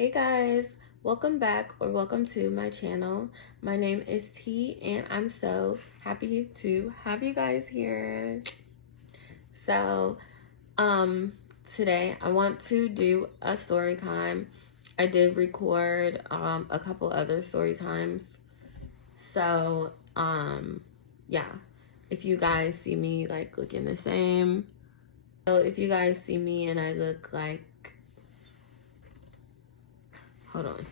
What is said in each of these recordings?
Hey guys, welcome back or welcome to my channel. My name is T and I'm so happy to have you guys here. So, today I want to do a story time. I did record a couple other story times. So, yeah. If you guys see me like looking the same. So if you guys see me and I look like, hold on.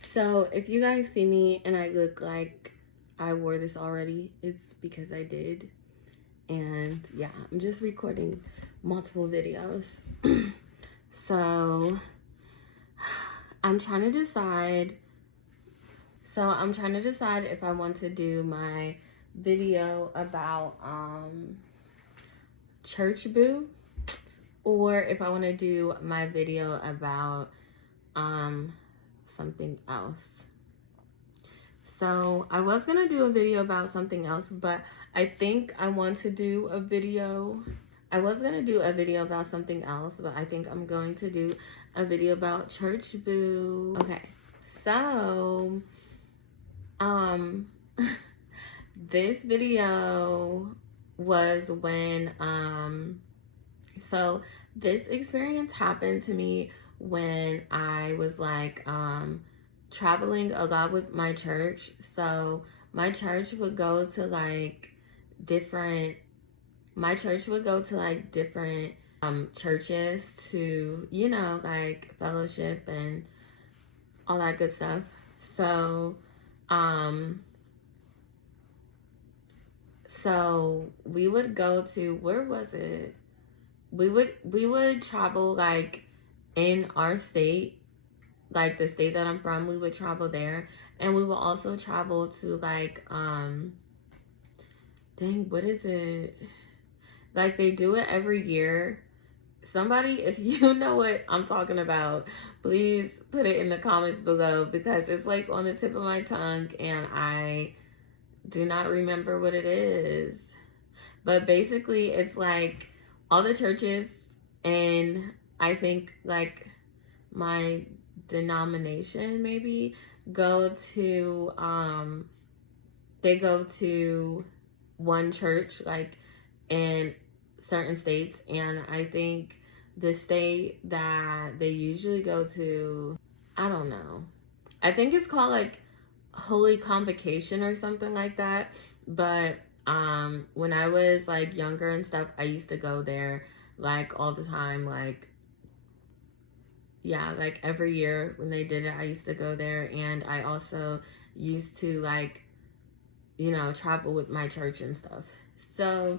So if you guys see me and I look like I wore this already, it's because I did. And yeah, I'm just recording multiple videos. So I'm trying to decide. If I want to do my video about church boo, or if I want to do my video about something else. So I was gonna do a video about something else, but I think I want to do a video. I was gonna do a video about something else, but I think I'm going to do a video about church boo. Okay, so this video was when so this experience happened to me when I was like traveling a lot with my church. So my church would go to like different churches to, you know, like fellowship and all that good stuff. So so we would go to, where was it? We would travel like in our state, like the state that I'm from. We would travel there, and we will also travel to like dang, what is it? Like they do it every year. Somebody, if you know what I'm talking about, please put it in the comments below, because it's like on the tip of my tongue and I do not remember what it is. But basically it's like all the churches, and I think like my denomination maybe go to they go to one church like in certain states, and I think the state that they usually go to, I don't know, I think it's called like Holy Convocation or something like that. But when I was like younger and stuff, I used to go there like all the time. Like, yeah, like every year when they did it, I used to go there. And I also used to like, you know, travel with my church and stuff. So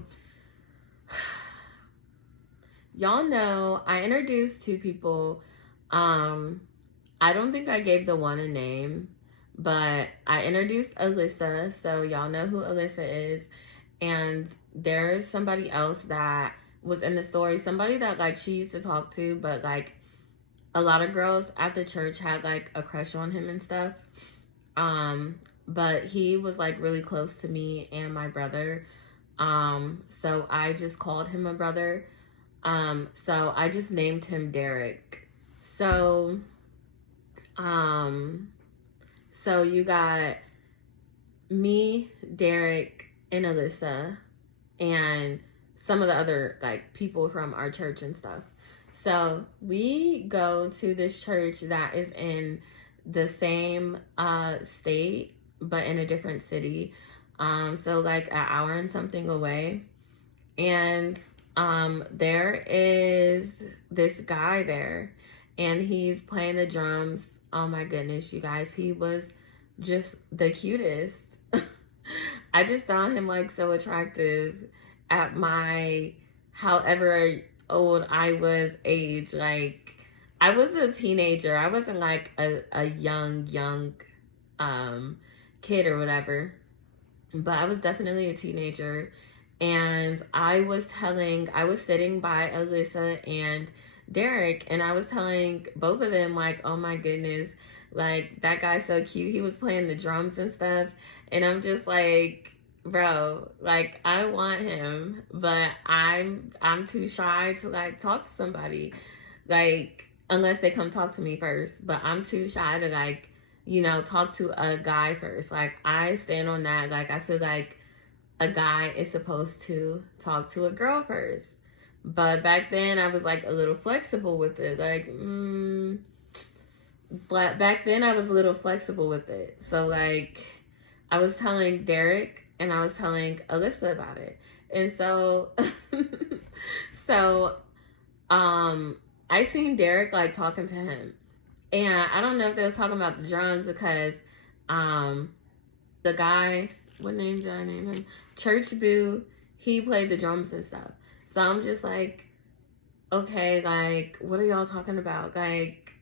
y'all know I introduced two people. I don't think I gave the one a name, but I introduced Alyssa, so y'all know who Alyssa is. And there's somebody else that was in the story, somebody that like she used to talk to, but like a lot of girls at the church had like a crush on him and stuff. But he was like really close to me and my brother. So I just called him a brother. So I just named him Derek. So so you got me, Derek, and Alyssa, and some of the other like people from our church and stuff. So we go to this church that is in the same state but in a different city. So like an hour and something away. And there is this guy there, and he's playing the drums. Oh my goodness, you guys, he was just the cutest. I just found him like so attractive at my, however old I was age. Like I was a teenager. I wasn't like a young kid or whatever, but I was definitely a teenager. And I was sitting by Alyssa and Derek, and I was telling both of them like, oh my goodness, like that guy's so cute. He was playing the drums and stuff, and I'm just like, bro, like I want him, but I'm too shy to like talk to somebody. Like unless they come talk to me first. But I'm too shy to like, talk to a guy first. Like I stand on that. Like I feel like a guy is supposed to talk to a girl first. But back then I was like a little flexible with it. Like, but back then I was a little flexible with it. So like I was telling Derek and I was telling Alyssa about it. And so so I seen Derek like talking to him. And I don't know if they was talking about the drums because um the guy, what name did I name him? Church Boo, he played the drums and stuff. So I'm just like, okay, like, what are y'all talking about? Like,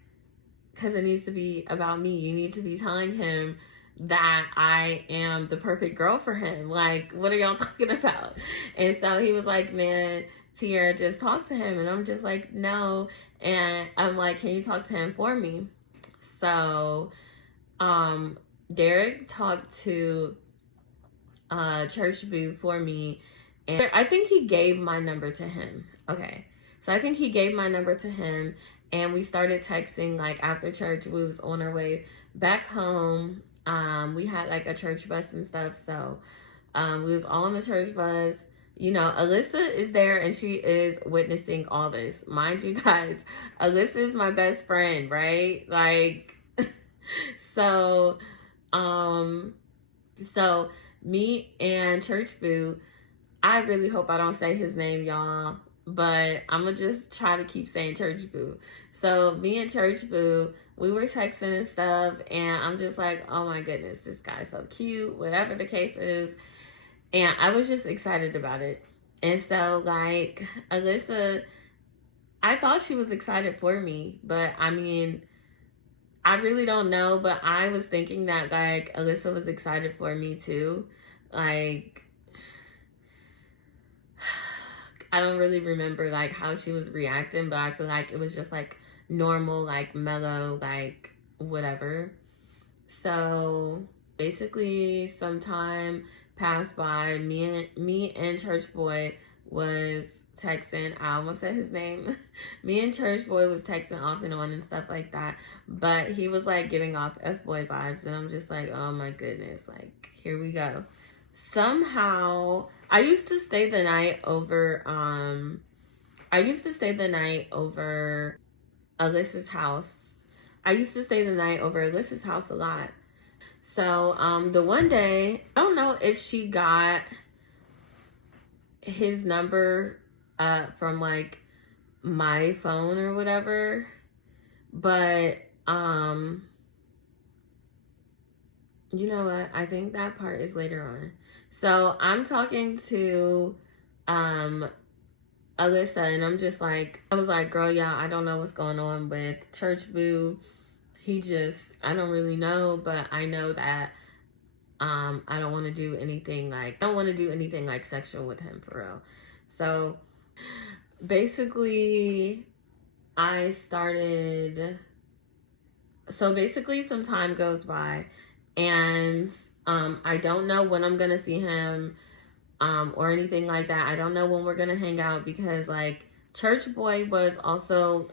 because it needs to be about me. You need to be telling him that I am the perfect girl for him. Like, what are y'all talking about? And so he was like, man, Tiara, just talk to him. And I'm just like, no. And I'm like, can you talk to him for me? So, Derek talked to Church Boo for me, and I think he gave my number to him. Okay, so I think he gave my number to him, and we started texting like after church. We was on our way back home. We had like a church bus and stuff, so we was all on the church bus. Alyssa is there and she is witnessing all this. Mind you guys, Alyssa is my best friend, right? Like, so, um, so me and Church Boo, I really hope I don't say his name, y'all, but I'm gonna just try to keep saying Church Boo. So me and Church Boo, we were texting and stuff, and I'm just like, oh my goodness, this guy's so cute, whatever the case is. And I was just excited about it. And so, like, Alyssa, I thought she was excited for me, but I mean, I really don't know, but I was thinking that, like, Alyssa was excited for me too. Like, I don't really remember, like, how she was reacting, but I feel like it was just, like, normal, like, mellow, like, whatever. So, basically, some time passed by. Me and Church Boy was texting. I almost said his name. Me and Church Boy was texting off and on and stuff like that. But he was like giving off F boy vibes, and I'm just like, oh my goodness, like here we go. Somehow, I used to stay the night over. I used to stay the night over Alyssa's house. I used to stay the night over Alyssa's house a lot. So the one day, I don't know if she got his number from like my phone or whatever, but you know what? I think that part is later on. So I'm talking to Alyssa, and I'm just like, I was like, girl, yeah, I don't know what's going on with Church Boo. I don't really know, but I know that I don't want to do anything like, I don't want to do anything like sexual with him for real. So basically, some time goes by, and I don't know when I'm gonna see him or anything like that. I don't know when we're gonna hang out because like Church Boy was also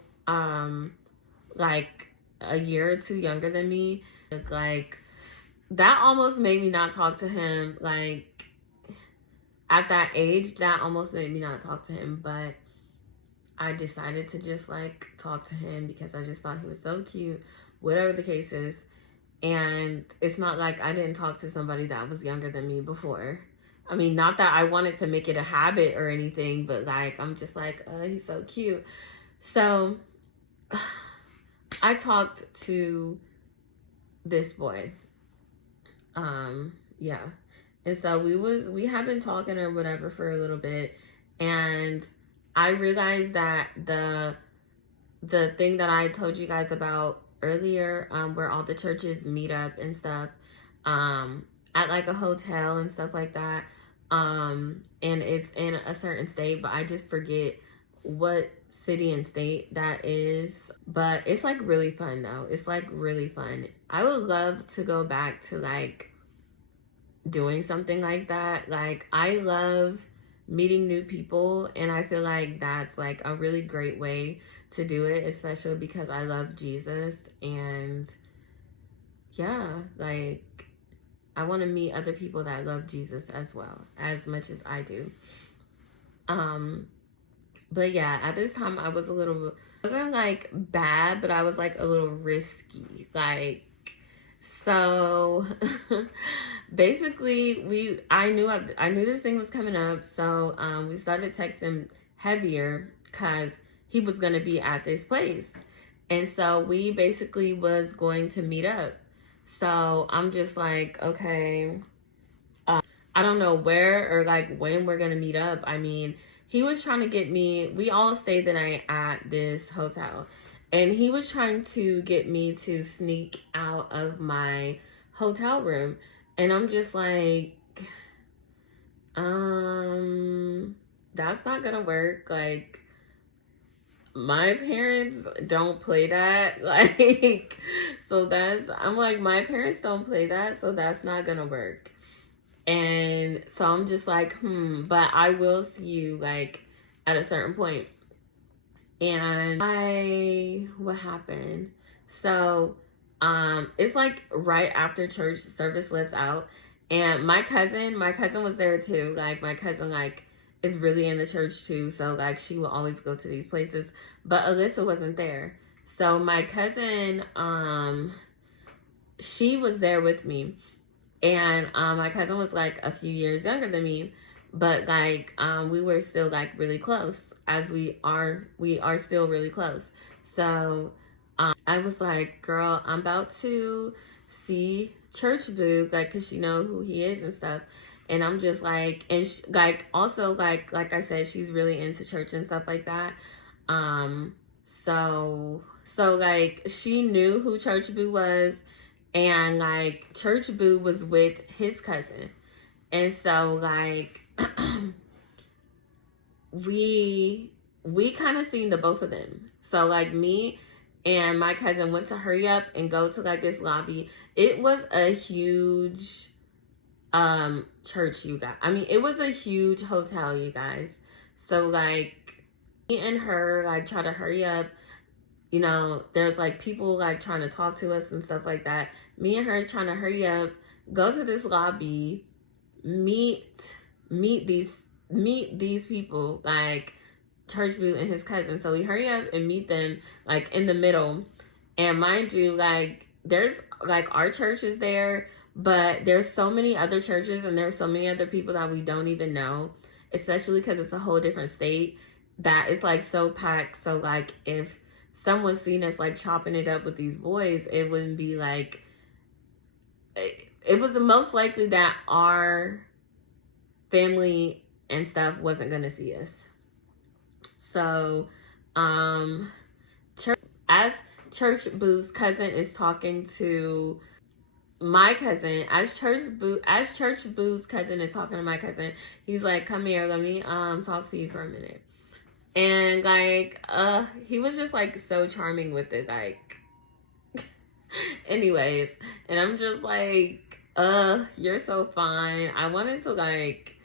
like a year or two younger than me. Like that almost made me not talk to him. Like at that age, that almost made me not talk to him. But I decided to just like talk to him because I just thought he was so cute, whatever the case is. And it's not like I didn't talk to somebody that was younger than me before. I mean, not that I wanted to make it a habit or anything, but like, I'm just like, oh, he's so cute. So I talked to this boy. Yeah. And so we had been talking or whatever for a little bit, and I realized that the thing that I told you guys about earlier, where all the churches meet up and stuff, at like a hotel and stuff like that, and it's in a certain state, but I just forget what city and state that is. But it's like really fun though. It's like really fun. I would love to go back to like doing something like that. Like I love meeting new people, and I feel like that's like a really great way to do it, especially because I love Jesus. And yeah, like, I want to meet other people that love Jesus as well, as much as I do. But yeah, at this time I was a little, wasn't like bad, but I was like a little risky. Like, so basically I knew this thing was coming up. So we started texting heavier because he was going to be at this place. And so we basically was going to meet up. So I'm just like, okay, I don't know where or like when we're gonna meet up. I mean, he was trying to get me, we all stayed the night at this hotel, and he was trying to get me to sneak out of my hotel room. And I'm just like, that's not gonna work. Like, my parents don't play that. Like, so I'm like, my parents don't play that, so that's not gonna work. And so I'm just like, but I will see you like at a certain point. And what happened? So, it's like right after church service lets out. And my cousin was there too. Like, my cousin, like, is really in the church too. So, like, she will always go to these places. But Alyssa wasn't there. So, my cousin, she was there with me. And my cousin was like a few years younger than me, but like we were still like really close, as we are still really close. So I was like, girl, I'm about to see Church Boo, like, cause she know who he is and stuff. And I'm just like, and like, also like I said, she's really into church and stuff like that. So like, she knew who Church Boo was, and like, Church Boo was with his cousin. And so like, we kind of seen the both of them. So like, me and my cousin went to hurry up and go to like this lobby. It was a huge church, you guys. I mean, it was a huge hotel, you guys. So like, me and her like try to hurry up. You know, there's like people like trying to talk to us and stuff like that. Me and her trying to hurry up, go to this lobby, meet these people, like Church Boo and his cousin. So we hurry up and meet them like in the middle. And mind you, like, there's like, our church is there, but there's so many other churches and there's so many other people that we don't even know, especially because it's a whole different state, that it's like so packed. So like, if someone seen us like chopping it up with these boys, it wouldn't be like, it was the most likely that our family and stuff wasn't going to see us. So as Church Boo's cousin is talking to my cousin, as Church Boo's cousin is talking to my cousin, he's like, come here, let me talk to you for a minute. And like, he was just like so charming with it, like, anyways. And I'm just like, you're so fine. I wanted to like,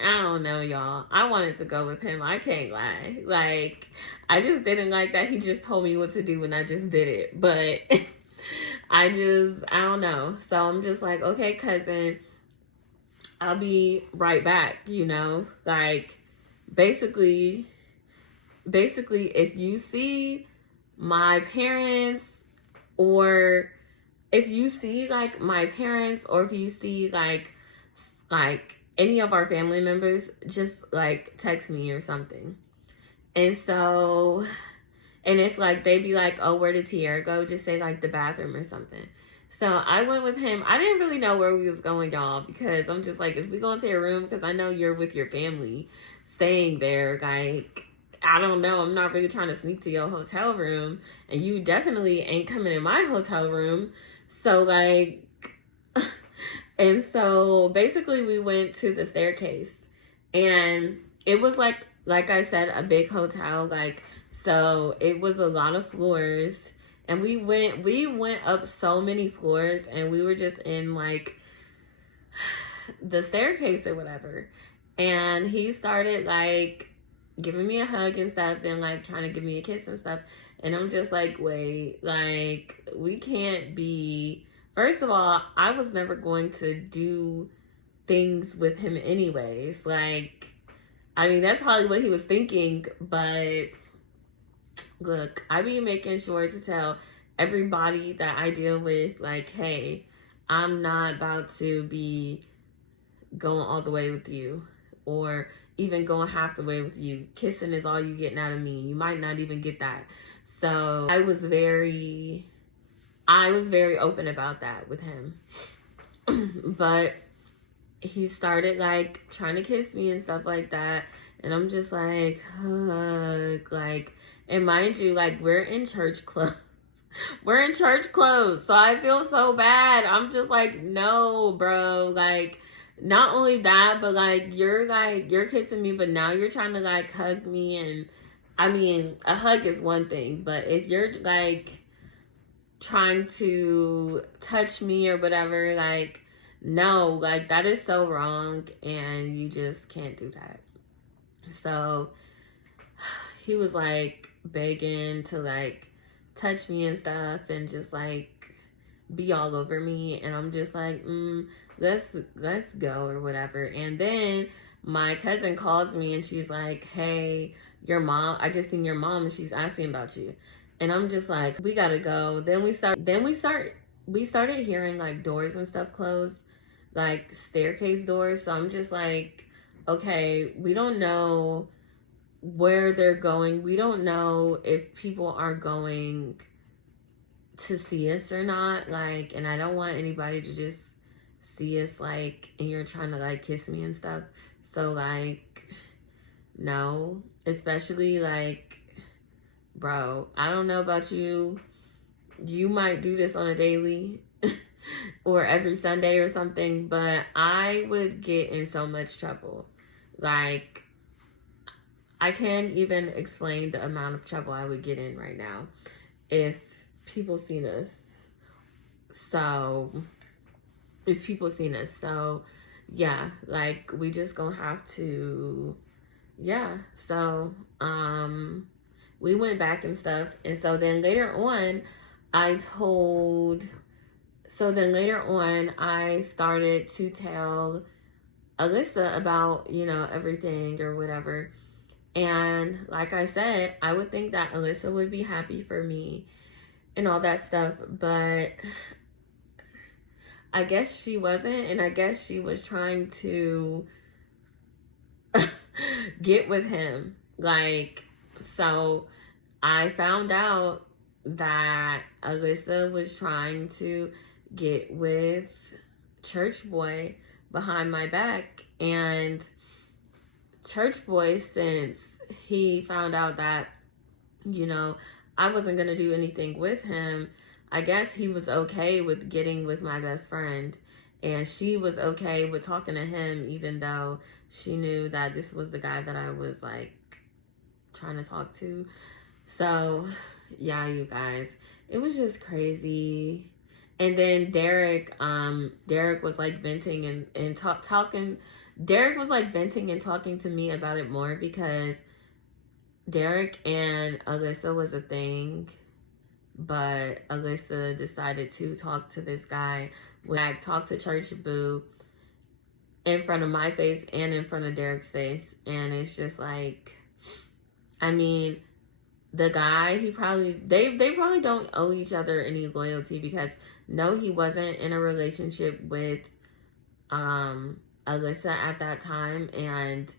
I don't know, y'all, I wanted to go with him, I can't lie. Like, I just didn't like that he just told me what to do and I just did it. But I don't know. So I'm just like, okay, cousin, I'll be right back, you know? Like, basically, if you see my parents, or if you see like my parents, or if you see like any of our family members, just like text me or something. And so, and if like they be like, oh, where did Tiara go? Just say like the bathroom or something. So I went with him. I didn't really know where we was going, y'all, because I'm just like, is we going to your room? Because I know you're with your family staying there. Like, I don't know. I'm not really trying to sneak to your hotel room, and you definitely ain't coming in my hotel room. So like, and so basically we went to the staircase, and it was like I said, a big hotel. Like, so it was a lot of floors, and we went up so many floors, and we were just in like the staircase or whatever. And he started like giving me a hug and stuff, and like trying to give me a kiss and stuff. And I'm just like, wait, like, we can't be. First of all, I was never going to do things with him anyways. Like, I mean, that's probably what he was thinking, but look, I be making sure to tell everybody that I deal with, like, hey, I'm not about to be going all the way with you, or even going half the way with you. Kissing is all you getting out of me. You might not even get that. So I was very open about that with him. But he started like trying to kiss me and stuff like that, and I'm just like, hug, like, and mind you, like, we're in church clothes. We're in church clothes, so I feel so bad. I'm just like, no, bro, like, not only that, but like you're kissing me, but now you're trying to like hug me. And I mean, a hug is one thing, but if you're like trying to touch me or whatever, like, no, like, that is so wrong, and you just can't do that. So he was like begging to like touch me and stuff, and just like be all over me, and I'm just like, let's go or whatever. And then my cousin calls me, and she's like, hey, your mom, I just seen your mom, and she's asking about you. And I'm just like, we gotta go. Then we started hearing like doors and stuff close, like staircase doors. So I'm just like, okay, we don't know where they're going. We don't know if people are going to see us or not. Like, and I don't want anybody to just see us, like, and you're trying to like kiss me and stuff. So like, no, especially like, bro, I don't know about you. You might do this on a daily or every Sunday or something, but I would get in so much trouble. Like, I can't even explain the amount of trouble I would get in right now if people seen us. So, yeah, like, we just gonna have to, yeah. So, we went back and stuff. And so then later on, I told, so then later on, I started to tell Alyssa about, everything or whatever. And like I said, I would think that Alyssa would be happy for me and all that stuff. But I guess she wasn't. And I guess she was trying to get with him. Like, so I found out that Alyssa was trying to get with Church Boy behind my back. And Church Boy, since he found out that, I wasn't going to do anything with him, I guess he was okay with getting with my best friend. And she was okay with talking to him, even though she knew that this was the guy that I was like trying to talk to. So, yeah, you guys, it was just crazy. And then Derek was like venting and talking. Derek was like venting and talking to me about it more, because Derek and Alyssa was a thing, but Alyssa decided to talk to this guy. When I talked to Church Boo in front of my face and in front of Derek's face, and it's just like, I mean, the guy, they probably don't owe each other any loyalty, because no, he wasn't in a relationship with Alyssa at that time. And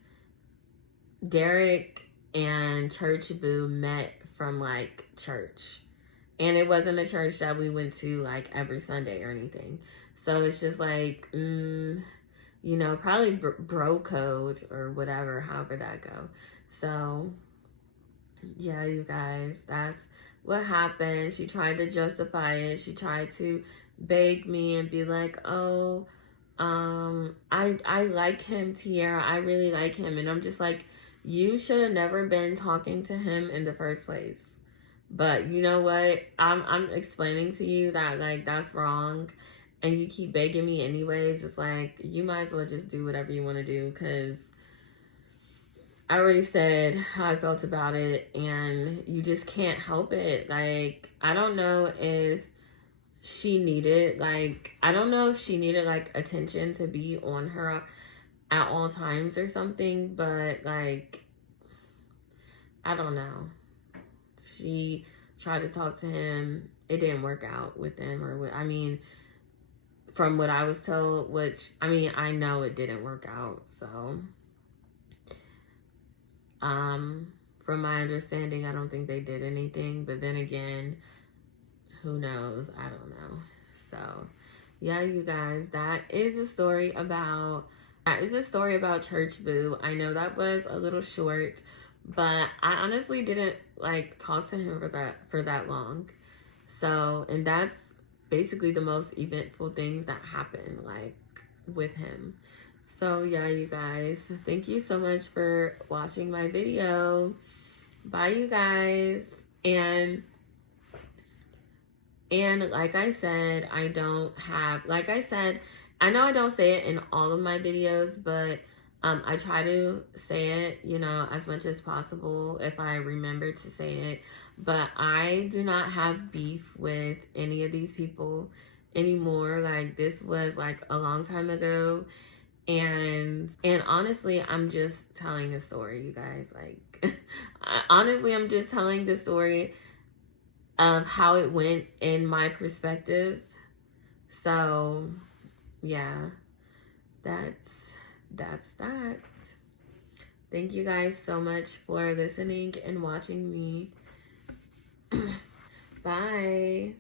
Derek and Church Boo met from like church, and it wasn't a church that we went to like every Sunday or anything. So it's just like, probably bro code or whatever, however that go. So yeah, you guys, that's what happened. She tried to justify it. She tried to beg me and be like, oh, I like him, Tiara. I really like him. And I'm just like, you should have never been talking to him in the first place. But you know what? I'm explaining to you that like that's wrong, and you keep begging me anyways. It's like, you might as well just do whatever you want to do, because I already said how I felt about it, and you just can't help it. Like, I don't know if she needed, like, I don't know if she needed, like, attention to be on her at all times or something, but, like, I don't know. She tried to talk to him. It didn't work out with them, or with, I mean, from what I was told, which, I mean, I know it didn't work out, so, from my understanding, I don't think they did anything, but then again, who knows? I don't know. So, yeah, you guys, that is a story about Church Boo. I know that was a little short, but I honestly didn't like talk to him for that long. So, and that's basically the most eventful things that happened, like, with him. So yeah, you guys, thank you so much for watching my video. Bye, you guys. And like I said, I don't have, like I said, I know I don't say it in all of my videos, but I try to say it, you know, as much as possible if I remember to say it. But I do not have beef with any of these people anymore. Like, this was like a long time ago. And honestly, I'm just telling a story, you guys. Like, honestly, I'm just telling the story of how it went in my perspective. So yeah, that's that. Thank you guys so much for listening and watching me. Bye.